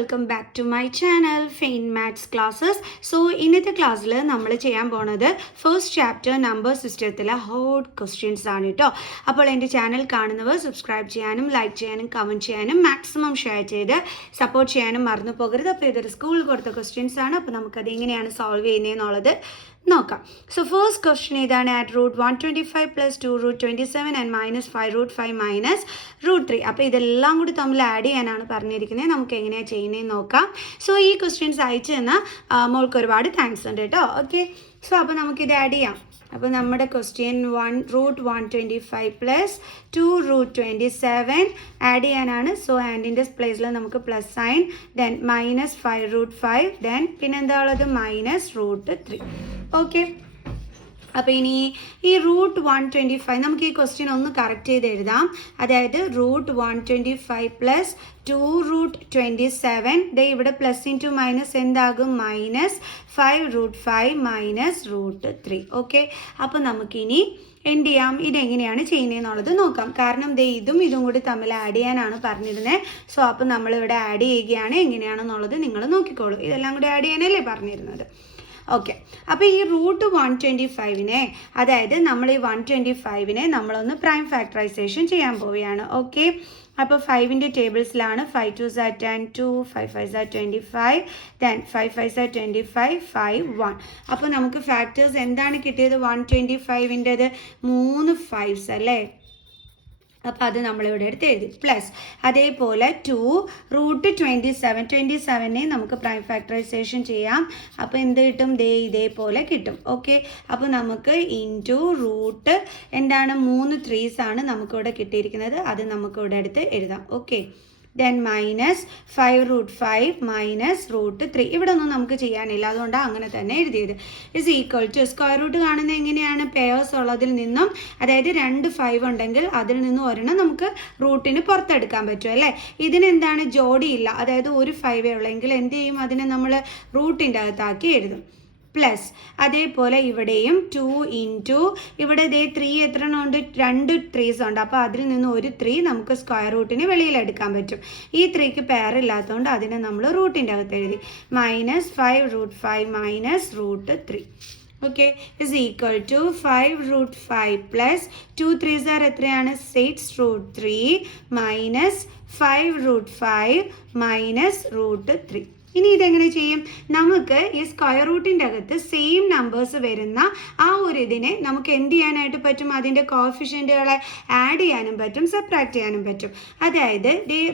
Welcome back to my channel fine maths classes. So ഇന്നത്തെ ക്ലാസ്സിൽ നമ്മൾ ചെയ്യാൻ പോണത് ഫസ്റ്റ് ചാപ്റ്റർ നമ്പർ സിസ്റ്റത്തിലെ ഹോട്ട് ക്വസ്റ്റ്യൻസ് ആണ് കേട്ടോ. അപ്പോൾ എൻ്റെ ചാനൽ കാണുന്നവർ സബ്സ്ക്രൈബ് ചെയ്യാനും ലൈക്ക് ചെയ്യാനും കമൻറ്റ് ചെയ്യാനും മാക്സിമം ഷെയർ ചെയ്ത് സപ്പോർട്ട് ചെയ്യാനും മറന്നു പോകരുത്. അപ്പോൾ ഇതൊരു സ്കൂളിൽ കൊടുത്ത ക്വസ്റ്റ്യൻസ് ആണ്. അപ്പോൾ നമുക്കത് എങ്ങനെയാണ് സോൾവ് ചെയ്യുന്നതെന്നുള്ളത് നോക്കാം. സോ ഫസ്റ്റ് ക്വസ്റ്റ്യൻ ഇതാണ്. At root 125 plus 2 root 27 and minus 5 root 5 minus root 3. അപ്പോൾ ഇതെല്ലാം കൂടി തമ്മിൽ ആഡ് ചെയ്യാനാണ് പറഞ്ഞിരിക്കുന്നത്. നമുക്ക് എങ്ങനെയാണ് ചെയ്യുന്നതെന്ന് നോക്കാം. സോ ഈ ക്വസ്റ്റ്യൻസ് അയച്ചു തന്നാൽ മോൾക്ക് ഒരുപാട് താങ്ക്സ് ഉണ്ട് കേട്ടോ. ഓക്കെ, സോ അപ്പോൾ നമുക്കിത് ആഡ് ചെയ്യാം. അപ്പോൾ നമ്മുടെ question root 125 plus 2 root 27 add ചെയ്യാനാണ്. സോ ആൻഡിൻ്റെ പ്ലേസിൽ നമുക്ക് plus sign, then minus 5 root 5, then പിന്നെന്താ ഉള്ളത് മൈനസ് റൂട്ട് 3. ഓക്കെ, അപ്പോൾ ഇനി ഈ റൂട്ട് 125 നമുക്ക് ഈ ക്വസ്റ്റ്യൻ ഒന്ന് കറക്റ്റ് ചെയ്ത് എഴുതാം. അതായത് റൂട്ട് 125 പ്ലസ് 2 റൂട്ട് 27, ദേ ഇവിടെ പ്ലസ് ഇൻറ്റു മൈനസ് എന്താകും minus 5 root 5 minus root 3. Okay, അപ്പോൾ നമുക്കിനി എന്ത് ചെയ്യാം, ഇതെങ്ങനെയാണ് ചെയ്യുന്നതെന്നുള്ളത് നോക്കാം. കാരണം ദേ ഇതും കൂടി തമ്മിൽ ആഡ് ചെയ്യാനാണ് പറഞ്ഞിരുന്നത്. സോ അപ്പോൾ നമ്മളിവിടെ ആഡ് ചെയ്യുകയാണ്. എങ്ങനെയാണെന്നുള്ളത് നിങ്ങൾ നോക്കിക്കോളൂ. ഇതെല്ലാം കൂടി ആഡ് ചെയ്യാനല്ലേ പറഞ്ഞിരുന്നത്. ഓക്കെ, അപ്പോൾ ഈ റൂട്ട് 125നെ, അതായത് നമ്മൾ ഈ 125നെ നമ്മളൊന്ന് പ്രൈം ഫാക്ടറൈസേഷൻ ചെയ്യാൻ പോവുകയാണ്. ഓക്കെ, അപ്പോൾ 5ൻ്റെ ടേബിൾസിലാണ് 5 2s are 10, 2 5 5s are 25, then 5 5s are 25, 5 1. അപ്പോൾ നമുക്ക് ഫാക്ടേഴ്സ് എന്താണ് കിട്ടിയത്? 125ൻ്റെത് 3 5s അല്ലേ. അപ്പോൾ അത് നമ്മളിവിടെ എടുത്ത് എഴുതി. പ്ലസ് അതേപോലെ 2 റൂട്ട് 27നെ നമുക്ക് പ്രൈം ഫാക്ടറൈസേഷൻ ചെയ്യാം. അപ്പോൾ എന്ത് കിട്ടും? ഇതേപോലെ കിട്ടും. ഓക്കെ, അപ്പോൾ നമുക്ക് ഇൻറ്റു റൂട്ട് എന്താണ് 3 3s ആണ് നമുക്കിവിടെ കിട്ടിയിരിക്കുന്നത്. അത് നമുക്കിവിടെ എടുത്ത് എഴുതാം. Okay, then minus 5 root 5 minus root 3. ഇവിടെ ഒന്നും നമുക്ക് ചെയ്യാനില്ല, അതുകൊണ്ടാണ് അങ്ങനെ തന്നെ എഴുതിയത്. Is equal to square root കാണുന്നത് എങ്ങനെയാണ്? പെയേഴ്സ് ഉള്ളതിൽ നിന്നും, അതായത് 2 5 ഉണ്ടെങ്കിൽ അതിൽ നിന്നും ഒരെണ്ണം നമുക്ക് റൂട്ടിന് പുറത്തെടുക്കാൻ പറ്റും അല്ലേ. ഇതിനെന്താണ് ജോഡിയില്ല, അതായത് ഒരു 5 ഉള്ളെങ്കിൽ എന്ത് ചെയ്യും? അതിനെ നമ്മൾ റൂട്ടിൻ്റെ അകത്താക്കി എഴുതും. പ്ലസ് അതേപോലെ ഇവിടെയും 2 ഇൻറ്റു ഇവിടെ 3 എത്ര എണ്ണം ഉണ്ട്? 2 3s ഉണ്ട്. അപ്പോൾ അതിൽ നിന്ന് ഒരു 3 നമുക്ക് സ്ക്വയർ റൂട്ടിന് വെളിയിലെടുക്കാൻ പറ്റും. ഈ 3ക്ക് പെയറില്ലാത്തതുകൊണ്ട് അതിനെ നമ്മൾ റൂട്ടിൻ്റെ അകത്ത് എഴുതി. Minus 5 root 5 minus root 3. Okay, is equal to 5 root 5 plus 2 3s are എത്രയാണ്? 6 root 3 minus 5 root 5 minus root 3. ഇനി ഇതെങ്ങനെ ചെയ്യും? നമുക്ക് ഈ സ്ക്വയർ റൂട്ടിൻ്റെ അകത്ത് സെയിം നമ്പേഴ്സ് വരുന്ന ആ ഒരു ഇതിനെ നമുക്ക് എന്ത് ചെയ്യാനായിട്ട് പറ്റും? അതിൻ്റെ കോഫിഷ്യൻറ്റുകളെ ആഡ് ചെയ്യാനും പറ്റും, സബ്ട്രാക്ട് ചെയ്യാനും പറ്റും. അതായത്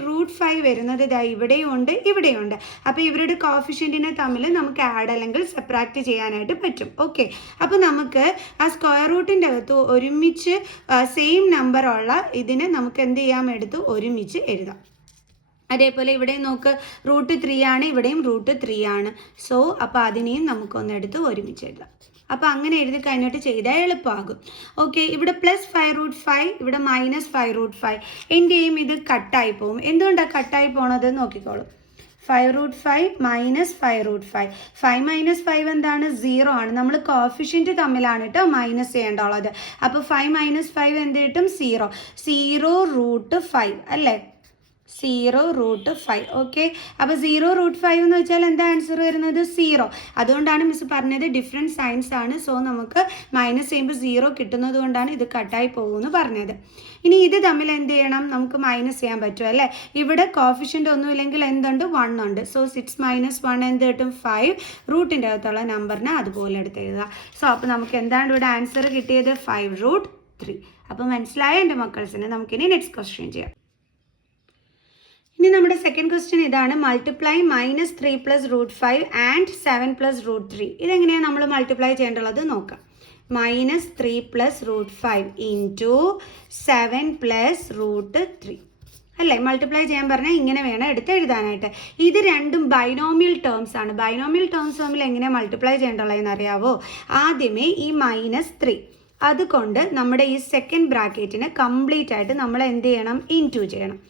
റൂട്ട് 5 വരുന്നത് ഇവിടെയും ഉണ്ട്, ഇവിടെയും ഉണ്ട്. അപ്പോൾ ഇവരുടെ കോഫിഷ്യൻറ്റിനെ തമ്മിൽ നമുക്ക് ആഡ് അല്ലെങ്കിൽ സബ്ട്രാക്ട് ചെയ്യാനായിട്ട് പറ്റും. ഓക്കെ, അപ്പോൾ നമുക്ക് ആ സ്ക്വയർ റൂട്ടിൻ്റെ അകത്ത് ഒരുമിച്ച് സെയിം നമ്പറുള്ള ഇതിനെ നമുക്ക് എന്ത് ചെയ്യാം? എടുത്ത് ഒരുമിച്ച് എഴുതാം. അതേപോലെ ഇവിടെ നോക്ക്, റൂട്ട് 3 ആണ്, ഇവിടെയും റൂട്ട് 3 ആണ്. സോ അപ്പോൾ അതിനെയും നമുക്കൊന്നെടുത്ത് ഒരുമിച്ച് എഴുതാം. അപ്പോൾ അങ്ങനെ എഴുതി കഴിഞ്ഞിട്ട് ചെയ്താൽ എളുപ്പമാകും. ഓക്കെ, ഇവിടെ പ്ലസ് 5 റൂട്ട് 5, ഇവിടെ മൈനസ് 5 റൂട്ട് 5. എൻ്റെയും ഇത് കട്ടായി പോകും. എന്തുകൊണ്ടാണ് കട്ടായി പോണത് നോക്കിക്കോളും. 5 റൂട്ട് 5 മൈനസ് 5 റൂട്ട് 5. 5 മൈനസ് 5 എന്താണ്? 0 ആണ്. നമ്മൾ കോഫിഷ്യൻറ്റ് തമ്മിലാണ് കേട്ടോ മൈനസ് ചെയ്യേണ്ടുള്ളത്. അപ്പോൾ 5 മൈനസ് 5 എന്ത് കിട്ടും? 0. 0 റൂട്ട് 5 അല്ലേ, 0 റൂട്ട് 5. ഓക്കെ, അപ്പോൾ 0 റൂട്ട് 5 എന്ന് വെച്ചാൽ എന്താ ആൻസർ വരുന്നത്? 0. അതുകൊണ്ടാണ് മിസ് പറഞ്ഞത് ഡിഫറെൻറ്റ് സൈൻസ് ആണ്. സോ നമുക്ക് മൈനസ് ചെയ്യുമ്പോൾ 0 കിട്ടുന്നത് കൊണ്ടാണ് ഇത് കട്ടായി പോകുമെന്ന് പറഞ്ഞത്. ഇനി ഇത് തമ്മിൽ എന്ത് ചെയ്യണം? നമുക്ക് മൈനസ് ചെയ്യാൻ പറ്റും അല്ലേ. ഇവിടെ കോഫിഷ്യൻ്റ് ഒന്നുമില്ലെങ്കിൽ എന്തുണ്ട്? 1 ഉണ്ട്. സോ 6 മൈനസ് 1 എന്ത് കിട്ടും? 5. റൂട്ടിൻ്റെ അകത്തുള്ള നമ്പറിനെ അതുപോലെ എടുത്ത് എഴുതുക. സോ അപ്പോൾ നമുക്ക് എന്താണ് ഇവിടെ ആൻസർ കിട്ടിയത്? 5 റൂട്ട് 3. അപ്പോൾ മനസ്സിലായ എൻ്റെ മക്കൾസിന്? നമുക്കിനി നെക്സ്റ്റ് ക്വസ്റ്റ്യൻ ചെയ്യാം. ഇനി നമ്മുടെ സെക്കൻഡ് ക്വസ്റ്റ്യൻ ഇതാണ്. Multiply minus 3 plus root 5 and 7 plus root 3. ഇതെങ്ങനെയാണ് നമ്മൾ മൾട്ടിപ്ലൈ ചെയ്യേണ്ടത് നോക്കാം. Minus 3 plus root 5 into 7 plus root 3 അല്ലേ. മൾട്ടിപ്ലൈ ചെയ്യാൻ പറഞ്ഞാൽ ഇങ്ങനെ വേണം എടുത്ത് എഴുതാനായിട്ട്. ഇത് രണ്ടും ബൈനോമിയൽ ടേംസ് ആണ്. ബൈനോമിയൽ ടേംസ് തമ്മിൽ എങ്ങനെ മൾട്ടിപ്ലൈ ചെയ്യേണ്ടതെന്ന് അറിയാവോ? ആദ്യമേ ഈ മൈനസ് 3 അതുകൊണ്ട് നമ്മുടെ ഈ സെക്കൻഡ് ബ്രാക്കറ്റിനെ കംപ്ലീറ്റ് ആയിട്ട് നമ്മൾ എന്ത് ചെയ്യണം? ഇൻറ്റു ചെയ്യണം.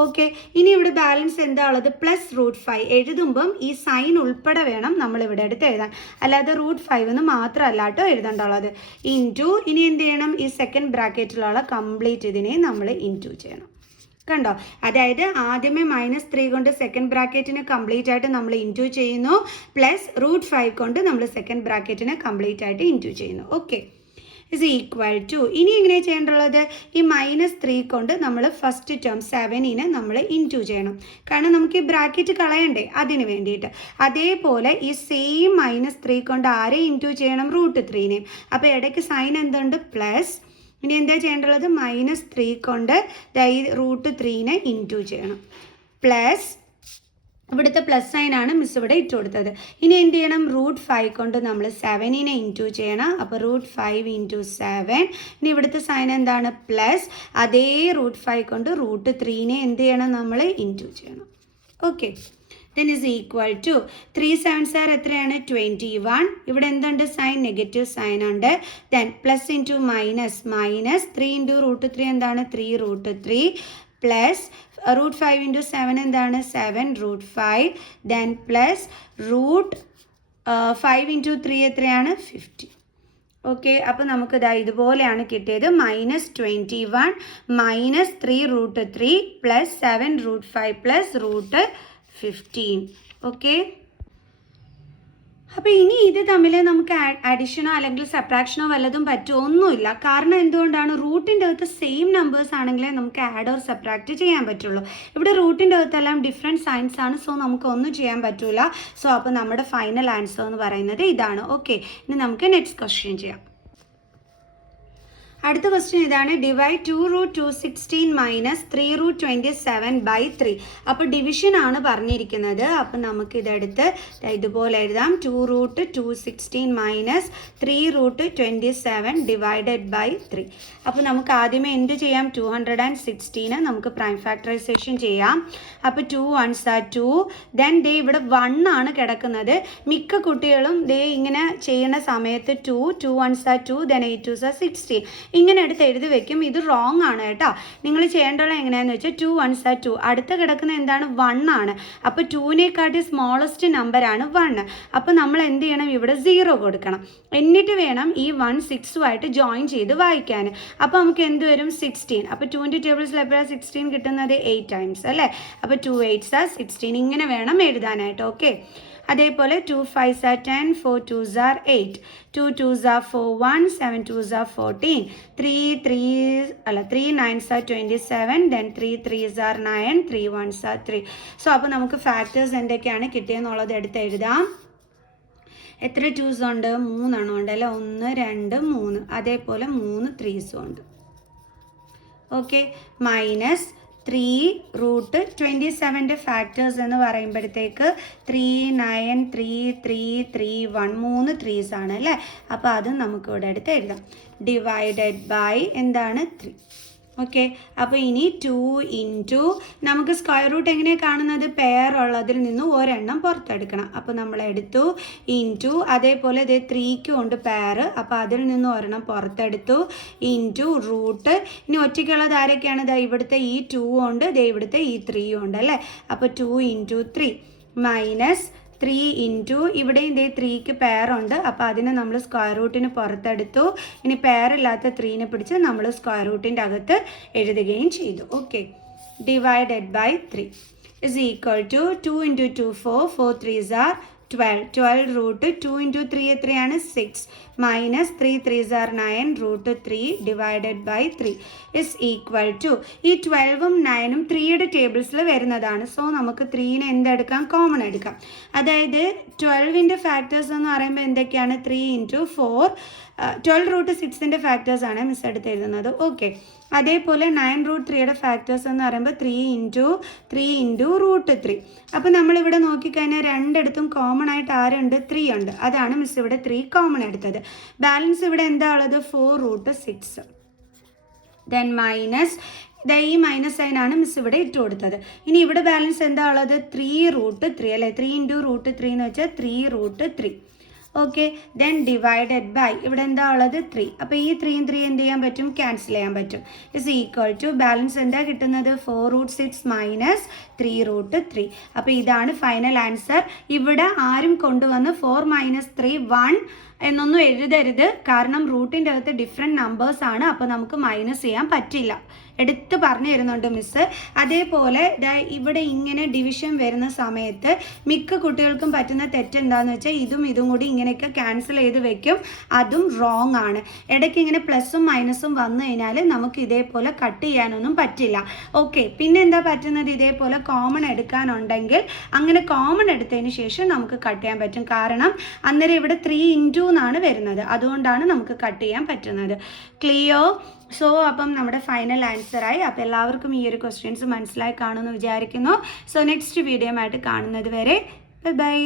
ഓക്കെ, ഇനി ഇവിടെ ബാലൻസ് എന്താ ഉള്ളത്? Plus root 5. എഴുതുമ്പം ഈ സൈൻ ഉൾപ്പെടെ വേണം നമ്മളിവിടെ എടുത്ത് എഴുതാൻ, അല്ലാതെ റൂട്ട് 5 എന്ന് മാത്രമല്ല കേട്ടോ എഴുതേണ്ടുള്ളത്. ഇൻറ്റു ഇനി എന്ത് ചെയ്യണം? ഈ സെക്കൻഡ് ബ്രാക്കറ്റിലുള്ള കംപ്ലീറ്റ് ഇതിനെ നമ്മൾ ഇൻറ്റു ചെയ്യണം. കണ്ടോ? അതായത് ആദ്യമേ -3 കൊണ്ട് സെക്കൻഡ് ബ്രാക്കറ്റിനെ കംപ്ലീറ്റ് ആയിട്ട് നമ്മൾ ഇൻറ്റു ചെയ്യുന്നു, പ്ലസ് √5 കൊണ്ട് നമ്മൾ സെക്കൻഡ് ബ്രാക്കറ്റിനെ കംപ്ലീറ്റ് ആയിട്ട് ഇൻറ്റു ചെയ്യുന്നു. ഓക്കെ, ഇസ് ഈക്വൽ ടു, ഇനി എങ്ങനെ ചെയ്യേണ്ടുള്ളത്? ഈ -3 കൊണ്ട് നമ്മൾ ഫസ്റ്റ് ടേം 7നെ നമ്മൾ ഇൻറ്റു ചെയ്യണം, കാരണം നമുക്ക് ഈ ബ്രാക്കറ്റ് കളയണ്ടേ, അതിന് വേണ്ടിയിട്ട്. അതേപോലെ ഈ സെയിം -3 കൊണ്ട് ആരെ ഇൻറ്റു ചെയ്യണം? √3നെയും. അപ്പോൾ ഇടയ്ക്ക് സൈൻ എന്തുണ്ട്? പ്ലസ്. ഇനി എന്താ ചെയ്യേണ്ടുള്ളത്? -3 കൊണ്ട് √3നെ ഇൻറ്റു ചെയ്യണം, പ്ലസ് ഇവിടുത്തെ പ്ലസ് സൈനാണ് മിസ് ഇവിടെ ഇട്ട് കൊടുത്തത്. ഇനി എന്ത് ചെയ്യണം? √5 കൊണ്ട് നമ്മൾ 7നെ ഇൻറ്റു ചെയ്യണം. അപ്പോൾ √5 × 7. ഇനി ഇവിടുത്തെ സൈൻ എന്താണ്? പ്ലസ്. അതേ √5 കൊണ്ട് √3നെ എന്ത് ചെയ്യണം? നമ്മൾ ഇൻറ്റു ചെയ്യണം. Okay, then is equal to 3 7s are എത്രയാണ്? 21. ഇവിടെ എന്തുണ്ട്? സൈൻ നെഗറ്റീവ് സൈൻ ഉണ്ട്. Then plus into minus, minus 3 × √3 എന്താണ്? 3√3 പ്ലസ് √5 × 7 എന്താണ്? 7√5. ദെൻ പ്ലസ് √5 × 3 എത്രയാണ്? 50. ഓക്കെ, അപ്പോൾ നമുക്ക് ഇതുപോലെയാണ് കിട്ടിയത്. -21 - 3√3 പ്ലസ് 7√5 പ്ലസ് √15. ഓക്കെ, അപ്പോൾ ഇനി ഇത് തമ്മിൽ നമുക്ക് അഡിഷനോ അല്ലെങ്കിൽ സബ്ട്രാക്ഷനോ വല്ലതും പറ്റുമോ? ഒന്നുമില്ല. കാരണം എന്തുകൊണ്ടാണ്? റൂട്ടിൻ്റെ അകത്ത് സെയിം നമ്പേഴ്സ് ആണെങ്കിലേ നമുക്ക് ആഡ് ഓർ സബ്ട്രാക്റ്റ് ചെയ്യാൻ പറ്റുള്ളൂ. ഇവിടെ റൂട്ടിൻ്റെ അകത്തെല്ലാം ഡിഫറെൻറ്റ് സൈൻസ് ആണ്, സോ നമുക്ക് ഒന്നും ചെയ്യാൻ പറ്റില്ല. സോ അപ്പോൾ നമ്മുടെ ഫൈനൽ ആൻസർ എന്ന് പറയുന്നത് ഇതാണ്. ഓക്കെ, ഇനി നമുക്ക് നെക്സ്റ്റ് ക്വസ്റ്റ്യൻ ചെയ്യാം. അടുത്ത ക്വസ്റ്റ്യൻ ഇതാണ്. ഡിവൈഡ് 2√216 - 3√27/3. അപ്പോൾ ഡിവിഷൻ ആണ് പറഞ്ഞിരിക്കുന്നത്. അപ്പോൾ നമുക്ക് ഇതെടുത്ത് ഇതുപോലെ എഴുതാം. 2√216 - 3√27 ÷ 3. അപ്പോൾ നമുക്ക് ആദ്യമേ എന്ത് ചെയ്യാം? 216 നമുക്ക് പ്രൈം ഫാക്ടറൈസേഷൻ ചെയ്യാം. അപ്പോൾ 2 1s are 2. ദെൻ ഇവിടെ 1 ആണ് കിടക്കുന്നത്. മിക്ക കുട്ടികളും ഇങ്ങനെ ചെയ്യുന്ന സമയത്ത് 2 1s are 2, then 8 2s are 16 ഇങ്ങനെ എടുത്ത് എഴുതി വെക്കും. ഇത് റോങ് ആണ് കേട്ടോ. നിങ്ങൾ ചെയ്യേണ്ടത് എങ്ങനെയാണെന്ന് വെച്ചാൽ 2 1s are 2, അടുത്ത് കിടക്കുന്ന എന്താണ്? 1 ആണ്. അപ്പോൾ 2നെക്കാട്ടി സ്മോളസ്റ്റ് നമ്പറാണ് 1. അപ്പോൾ നമ്മൾ എന്ത് ചെയ്യണം? ഇവിടെ 0 കൊടുക്കണം. എന്നിട്ട് വേണം ഈ 1 6ഉമായിട്ട് ജോയിൻ ചെയ്ത് വായിക്കാൻ. അപ്പോൾ നമുക്ക് എന്ത് വരും? 16. അപ്പോൾ 2ൻ്റെ ടേബിൾസിൽ എപ്പോഴാണ് 16 കിട്ടുന്നത്? 8 ടൈംസ് അല്ലേ? അപ്പോൾ 2 8s are 16 ഇങ്ങനെ വേണം എഴുതാനായിട്ട്. ഓക്കെ, അതേപോലെ 2 5s are 10, 4 2s are 8, 2 2s are 4 7 2s are 14, 3 9s are 27, then 3 3s are 9, 3 1s are 3. So അപ്പോൾ നമുക്ക് ഫാക്ടേഴ്സ് എന്തൊക്കെയാണ് കിട്ടിയെന്നുള്ളത് എടുത്ത് എഴുതാം. എത്ര 2s ഉണ്ട്? 3 എണ്ണം ഉണ്ട് അല്ലേ? 1 2 3. അതേപോലെ 3 3s ഉണ്ട്. ഓക്കെ, മൈനസ് 3√27ൻ്റെ ഫാക്ടേഴ്സ് എന്ന് പറയുമ്പോഴത്തേക്ക് 3 9 3 3 3 1 3 3s ആണ് അല്ലേ? അപ്പോൾ അതും നമുക്കിവിടെ എടുത്ത് എഴുതാം. ഡിവൈഡഡ് ബൈ എന്താണ്? 3. ഓക്കെ, അപ്പോൾ ഇനി 2 ഇൻറ്റു നമുക്ക് സ്ക്വയർ റൂട്ട് എങ്ങനെയാണ് കാണുന്നത്? പെയർ ഉള്ളതിൽ നിന്ന് ഒരെണ്ണം പുറത്തെടുക്കണം. അപ്പോൾ നമ്മൾ എടുത്തു ഇൻറ്റു, അതേപോലെ ഇത് 3ക്കും ഉണ്ട് പെയർ, അപ്പോൾ അതിൽ നിന്ന് ഒരെണ്ണം പുറത്തെടുത്തു ഇൻറ്റു റൂട്ട്. ഇനി ഒറ്റയ്ക്കുള്ളത് ആരൊക്കെയാണ്? ഇവിടുത്തെ ഈ 2 ഉണ്ട്, ഇവിടുത്തെ ഈ 3 ഉണ്ട് അല്ലേ? അപ്പോൾ 2 ഇൻറ്റു 3 മൈനസ് 3 ഇൻറ്റു ഇവിടെയും 3ക്ക് പെയറുണ്ട്, അപ്പോൾ അതിനെ നമ്മൾ സ്ക്വയർ റൂട്ടിന് പുറത്തെടുത്തു. ഇനി പെയറില്ലാത്ത 3നെ പിടിച്ച് നമ്മൾ സ്ക്വയർ റൂട്ടിൻ്റെ അകത്ത് എഴുതുകയും ചെയ്തു. Okay, divided by 3 is equal to 2 into 2 4 4 3s are 12. 12 root 2 into 3 എത്രയാണ്? 6 minus 3 3s are 9 √3 divided by 3 is equal to ഈ 12ഉം 9ഉം 3യുടെ ടേബിൾസിൽ വരുന്നതാണ്. സോ നമുക്ക് 3നെ എന്തെടുക്കാം? കോമൺ എടുക്കാം. അതായത് 12ൻ്റെ ഫാക്ടേഴ്സ് എന്ന് പറയുമ്പോൾ എന്തൊക്കെയാണ്? 3 ഇൻറ്റു 4 12√6ൻ്റെ ഫാക്ടേഴ്സ് ആണ് മിസ് എടുത്ത് എഴുതുന്നത്. ഓക്കെ, അതേപോലെ 9√3യുടെ ഫാക്ടേഴ്സ് എന്ന് പറയുമ്പോൾ 3 ഇൻറ്റു √3. അപ്പോൾ നമ്മളിവിടെ നോക്കിക്കഴിഞ്ഞാൽ രണ്ടിടത്തും കോമൺ ആയിട്ട് ആരുണ്ട്? 3 ഉണ്ട്. അതാണ് മിസ് ഇവിടെ 3 കോമൺ എടുത്തത്. ബാലൻസ് ഇവിടെ എന്താ ഉള്ളത്? 4√6. ദെൻ മൈനസ് ഈ മൈനസ് സൈനാണ് മിസ് ഇവിടെ ഇട്ട് കൊടുത്തത്. ഇനി ഇവിടെ ബാലൻസ് എന്താ ഉള്ളത്? 3√3 അല്ലേ? 3 ഇൻറ്റു √3 എന്ന് വെച്ചാൽ 3√3. ഓക്കെ, ദെൻ ഡിവൈഡഡ് ബൈ ഇവിടെ എന്താ ഉള്ളത്? 3. അപ്പോൾ ഈ 3യും 3 എന്ത് ചെയ്യാൻ പറ്റും? ക്യാൻസൽ ചെയ്യാൻ പറ്റും. ഇസ് ഈക്വൽ ടു ബാലൻസ് എന്താ കിട്ടുന്നത്? 4√6 മൈനസ് 3√3. അപ്പോൾ ഇതാണ് ഫൈനൽ ആൻസർ. ഇവിടെ ആരും കൊണ്ടുവന്ന് 4 - 3 1 എന്നൊന്നും എഴുതരുത്. കാരണം റൂട്ടിൻ്റെ അകത്ത് ഡിഫറെൻറ്റ് നമ്പേഴ്സാണ്, അപ്പോൾ നമുക്ക് മൈനസ് ചെയ്യാൻ പറ്റില്ല. എടുത്ത് പറഞ്ഞു തരുന്നുണ്ട് മിസ്സ്. അതേപോലെ ഇവിടെ ഇങ്ങനെ ഡിവിഷൻ വരുന്ന സമയത്ത് മിക്ക കുട്ടികൾക്കും പറ്റുന്ന തെറ്റെന്താണെന്ന് വെച്ചാൽ ഇതും കൂടി ഇങ്ങനെയൊക്കെ ക്യാൻസൽ ചെയ്ത് വെക്കും. അതും റോങ് ആണ്. ഇടയ്ക്ക് ഇങ്ങനെ പ്ലസും മൈനസും വന്നു കഴിഞ്ഞാൽ നമുക്ക് ഇതേപോലെ കട്ട് ചെയ്യാനൊന്നും പറ്റില്ല. ഓക്കെ, പിന്നെ എന്താ പറ്റുന്നത്, ഇതേപോലെ കോമൺ എടുക്കാനുണ്ടെങ്കിൽ അങ്ങനെ കോമൺ എടുത്തതിന് ശേഷം നമുക്ക് കട്ട് ചെയ്യാൻ പറ്റും. കാരണം അന്നേരം ഇവിടെ 3 ഇൻറ്റു എന്നാണ് വരുന്നത്, അതുകൊണ്ടാണ് നമുക്ക് കട്ട് ചെയ്യാൻ പറ്റുന്നത്. ക്ലിയർ? സോ അപ്പം നമ്മുടെ ഫൈനൽ ആൻസറായി. അപ്പോൾ എല്ലാവർക്കും ഈ ഒരു ക്വസ്റ്റ്യൻസ് മനസ്സിലായി കാണുമെന്ന് വിചാരിക്കുന്നു. സോ നെക്സ്റ്റ് വീഡിയോ ആയിട്ട് കാണുന്നത് വരെ ബൈ.